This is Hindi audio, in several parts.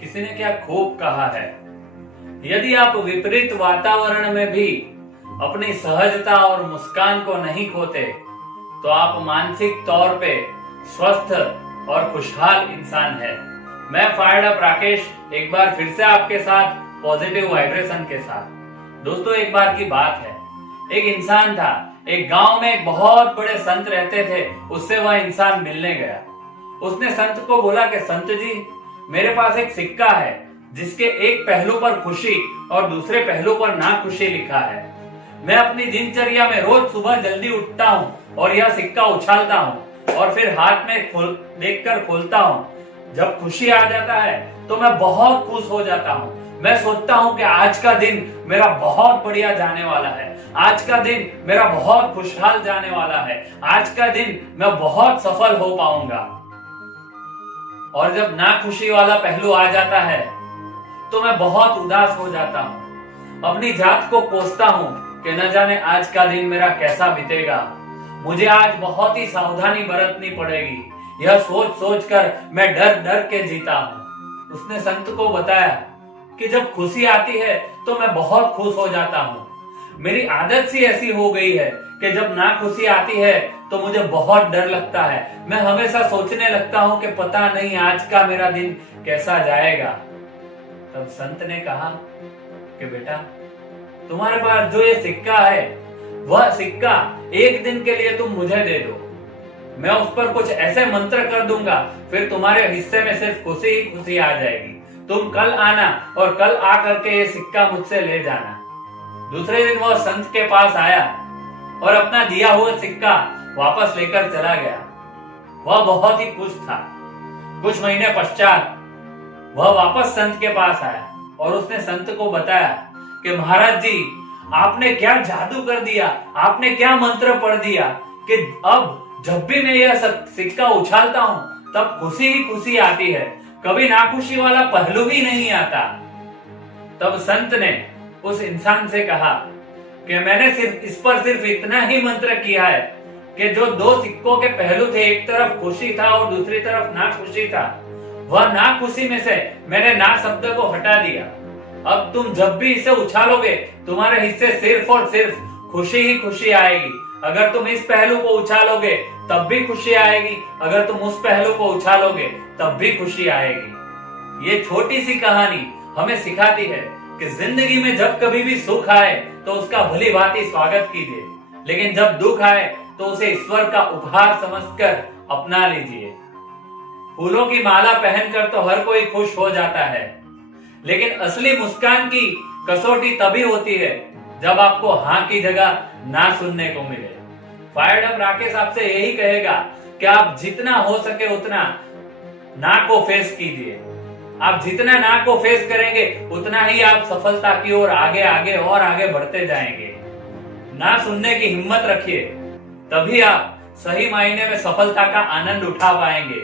किसी ने क्या खूब कहा है, यदि आप विपरीत वातावरण में भी अपनी सहजता और मुस्कान को नहीं खोते तो आप मानसिक तौर पे स्वस्थ और खुशहाल इंसान है। मैं फायर्ड अप राकेश एक बार फिर से आपके साथ पॉजिटिव वाइब्रेशन के साथ। दोस्तों, एक बार की बात है, एक इंसान था, एक गांव में एक बहुत बड़े संत रहते थे। उससे वह इंसान मिलने गया। उसने संत को बोला कि संत जी, मेरे पास एक सिक्का है जिसके एक पहलू पर खुशी और दूसरे पहलू पर नाखुशी लिखा है। मैं अपनी दिनचर्या में रोज सुबह जल्दी उठता हूँ और यह सिक्का उछालता हूँ और फिर हाथ में देखकर खोलता हूँ। जब खुशी आ जाता है तो मैं बहुत खुश हो जाता हूँ। मैं सोचता हूँ कि आज का दिन मेरा बहुत बढ़िया जाने वाला है, आज का दिन मेरा बहुत खुशहाल जाने वाला है, आज का दिन मैं बहुत सफल हो पाऊंगा। और जब नाखुशी वाला पहलू आ जाता है तो मैं बहुत उदास हो जाता हूँ। अपनी जात को कोसता हूँ कि न जाने आज का दिन मेरा कैसा बीतेगा। मुझे आज बहुत ही सावधानी बरतनी पड़ेगी। यह सोच सोच कर मैं डर डर के जीता हूँ। उसने संत को बताया कि जब खुशी आती है तो मैं बहुत खुश हो जाता हूँ। मेरी आदत सी ऐसी हो गई है कि जब नाखुशी आती है तो मुझे बहुत डर लगता है। मैं हमेशा सोचने लगता हूँ कि पता नहीं आज का मेरा दिन कैसा जाएगा। तब संत ने कहा कि बेटा, तुम्हारे पास जो ये सिक्का है, वह सिक्का एक दिन के लिए तुम मुझे दे दो। मैं उस पर कुछ ऐसे मंत्र कर दूंगा, फिर तुम्हारे हिस्से में सिर्फ खुशी ही खुशी आ जाएगी। तुम कल आना और कल आकर के ये सिक्का मुझसे ले जाना। दूसरे दिन वह संत के पास आया और अपना दिया हुआ सिक्का वापस लेकर चला गया। वह बहुत ही खुश था। कुछ महीने पश्चात वह वापस संत के पास आया और उसने संत को बताया कि महाराज जी, आपने क्या जादू कर दिया, आपने क्या मंत्र पढ़ दिया कि अब जब भी मैं यह सिक्का उछालता हूँ तब खुशी ही खुशी आती है, कभी नाखुशी वाला पहलू ही नहीं आता। तब संत ने उस इंसान से कहा कि मैंने सिर्फ इतना ही मंत्र किया है कि जो दो सिक्कों के पहलू थे, एक तरफ खुशी था और दूसरी तरफ नाखुशी था, वह नाखुशी में से मैंने ना शब्द को हटा दिया। अब तुम जब भी इसे उछालोगे तुम्हारे हिस्से सिर्फ और सिर्फ खुशी ही खुशी आएगी। अगर तुम इस पहलू को उछालोगे तब भी खुशी आएगी, अगर तुम उस पहलू को उछालोगे तब भी खुशी आएगी। ये छोटी सी कहानी हमें सिखाती है कि जिंदगी में जब कभी भी सुख आए तो उसका भली भांति स्वागत कीजिए, लेकिन जब दुख आए तो उसे ईश्वर का उपहार समझकर अपना लीजिए। फूलों की माला पहनकर तो हर कोई खुश हो जाता है, लेकिन असली मुस्कान की कसौटी तभी होती है जब आपको हाँ की जगह ना सुनने को मिले। फायर्ड अप राकेश आपसे यही कहेगा कि आप जितना हो सके उतना ना को फेस कीजिए। आप जितना ना को फेस करेंगे उतना ही आप सफलता की ओर आगे आगे और आगे बढ़ते जाएंगे। ना सुनने की हिम्मत रखिए, तभी आप सही मायने में सफलता का आनंद उठा पाएंगे।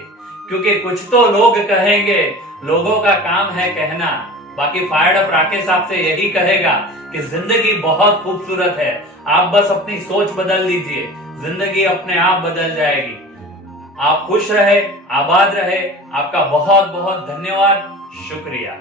क्योंकि कुछ तो लोग कहेंगे, लोगों का काम है कहना। बाकी फायर्ड अप राकेश आपसे यही कहेगा कि जिंदगी बहुत खूबसूरत है, आप बस अपनी सोच बदल लीजिए, जिंदगी अपने आप बदल जाएगी। आप खुश रहे, आबाद रहे। आपका बहुत बहुत धन्यवाद, शुक्रिया।